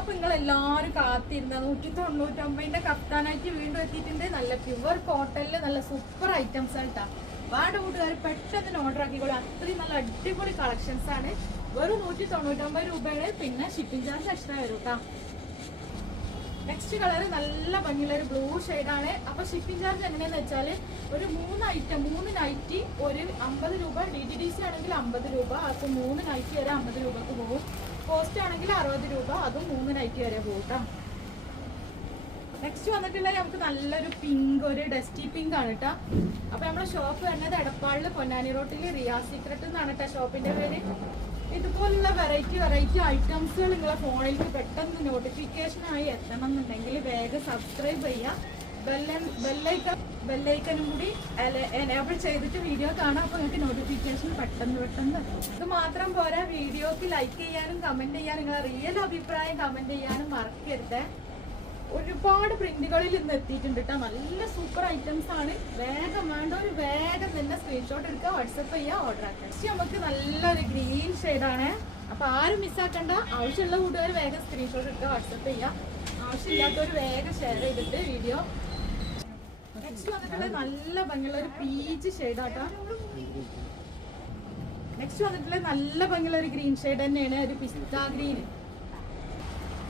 അപ്പൊ നിങ്ങൾ എല്ലാവരും കാത്തിരുന്ന 199 കഫ്താനായിട്ട് വീണ്ടും എത്തിയിട്ടുണ്ട്. നല്ല പ്യുവർ കോട്ടണില് നല്ല സൂപ്പർ ഐറ്റംസ് ആണ് കേട്ടോ. ഒരുപാട് കൂട്ടുകാർ പെട്ടെന്ന് ഓർഡർ ആക്കിക്കോളൂ. അത്രയും നല്ല അടിപൊളി കളക്ഷൻസ് ആണ്. വെറും 199 രൂപയാണ്. പിന്നെ ഷിപ്പിംഗ് ചാർജ് എക്സ്ട്രാ വരും കേട്ടോ. നെക്സ്റ്റ് കളർ നല്ല ഭംഗിയുള്ള ഒരു ബ്ലൂ ഷെയ്ഡാണ്. അപ്പൊ ഷിപ്പിംഗ് ചാർജ് എങ്ങനെയാന്ന് വെച്ചാല് ഒരു 3 നൈറ്റി ഒരു 50 രൂപ, DTDC ആണെങ്കിൽ 50 രൂപ. അപ്പൊ 3 നൈറ്റി വരെ 50 രൂപക്ക് പോകും. കോസ്റ്റ് ആണെങ്കിൽ 60 രൂപ, അതും 3 നൈറ്റി വരെ പോകും കേട്ടോ. നെക്സ്റ്റ് വന്നിട്ടുള്ള നമുക്ക് നല്ലൊരു പിങ്ക്, ഒരു ഡസ്റ്റി പിങ്ക് ആണ് കേട്ടോ. അപ്പൊ നമ്മുടെ ഷോപ്പ് വരുന്നത് എടപ്പാളില് പൊന്നാനി റോട്ടില് റിയാ സീക്രട്ട് എന്നാണ് കേട്ടോ ഷോപ്പിന്റെ പേര്. ഇതുപോലുള്ള വെറൈറ്റി ഐറ്റംസുകൾ നിങ്ങളെ ഫോണിലേക്ക് പെട്ടെന്ന് നോട്ടിഫിക്കേഷനായി എത്തണം എന്നുണ്ടെങ്കിൽ വേഗം സബ്സ്ക്രൈബ് ചെയ്യുക. ബെല്ലൈക്കനും കൂടി എനേബിൾ ചെയ്തിട്ട് വീഡിയോ കാണാം. അപ്പോൾ നിങ്ങൾക്ക് നോട്ടിഫിക്കേഷൻ പെട്ടെന്ന് ഇത് മാത്രം പോരാ, വീഡിയോക്ക് ലൈക്ക് ചെയ്യാനും കമന്റ് ചെയ്യാനും നിങ്ങളെ റിയൽ അഭിപ്രായം കമന്റ് ചെയ്യാനും മറക്കരുത്. ഒരുപാട് പ്രിന്റുകളിൽ ഇന്ന് എത്തിയിട്ടുണ്ട് കേട്ടോ. നല്ല സൂപ്പർ ഐറ്റംസ് ആണ്. വേഗം വേണ്ട ഒരു വേഗം തന്നെ സ്ക്രീൻഷോട്ട് എടുക്കുക, വാട്സപ്പ് ചെയ്യുക, ഓർഡർ ആക്കുക. നമുക്ക് നല്ലൊരു ഗ്രീൻ ഷെയ്ഡാണ്. അപ്പൊ ആരും മിസ്സാക്കണ്ട. ആവശ്യമുള്ള കൂട്ടുകാർ വേഗം സ്ക്രീൻഷോട്ട് എടുക്കുക, വാട്സപ്പ് ചെയ്യുക. ആവശ്യമില്ലാത്തവർ വേഗം ഷെയർ ചെയ്തിട്ട് വീഡിയോ. നെക്സ്റ്റ് വന്നിട്ടുള്ള നല്ല ഭംഗിയുള്ള ഒരു പീച്ച് ഷെയ്ഡാട്ടോ. നെക്സ്റ്റ് വന്നിട്ടുള്ള നല്ല ഭംഗിയുള്ള ഒരു ഗ്രീൻ ഷെയ്ഡ് തന്നെയാണ്, ഒരു പിസ്ത ഗ്രീൻ.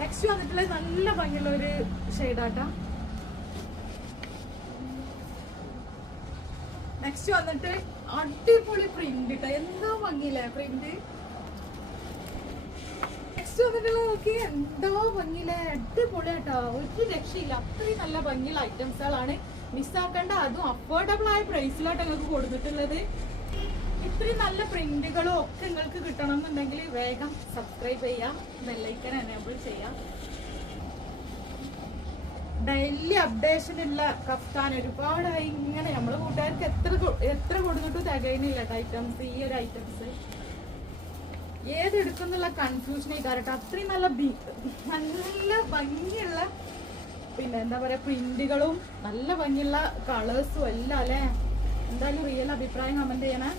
നെക്സ്റ്റ് വന്നിട്ടുള്ള നല്ല ഭംഗിയുള്ള ഒരു ഷെയ്ഡാട്ടാ. നെക്സ്റ്റ് വന്നിട്ട് അടിപൊളി പ്രിന്റ് ഇട്ട, എന്താ ഭംഗിയില്ലേ പ്രിന്റ്. നെക്സ്റ്റ് വന്നിട്ടുള്ള നോക്കി എന്താ ഭംഗിയില്ലേ, അടിപൊളി കേട്ടോ. ഒരു രക്ഷയില്ല, അത്രയും നല്ല ഭംഗിയുള്ള ഐറ്റംസുകളാണ്. മിസ്സാക്കേണ്ട. അതും അഫോർഡബിൾ ആയ പ്രൈസിലോട്ട് നിങ്ങൾക്ക് കൊടുത്തിട്ടുള്ളത്. ഇത്രയും നല്ല പ്രിന്റുകളും ഒക്കെ നിങ്ങൾക്ക് കിട്ടണം എന്നുണ്ടെങ്കിൽ വേഗം സബ്സ്ക്രൈബ് ചെയ്യാം, ബെല്ലൈക്കൻ എനേബിൾ ചെയ്യാം. ഡെയിലി അപ്ഡേഷനുള്ള കഫ്താൻ ഒരുപാടായി ഇങ്ങനെ നമ്മളെ കൂട്ടുകാർക്ക് എത്ര കൊടുത്തിട്ടും തികയുന്നില്ല ഐറ്റംസ്. ഈ ഒരു ഐറ്റംസ് ഏതെടുക്കുന്നുള്ള കൺഫ്യൂഷൻ ആയിട്ടാറട്ടെ. അത്രയും നല്ല ഭംഗിയുള്ള പിന്നെ എന്താ പറയാ പ്രിന്റുകളും നല്ല ഭംഗിയുള്ള കളേഴ്സും എല്ലാം അല്ലേ. എന്തായാലും റിയൽ അഭിപ്രായം കമന്റ് ചെയ്യണേ.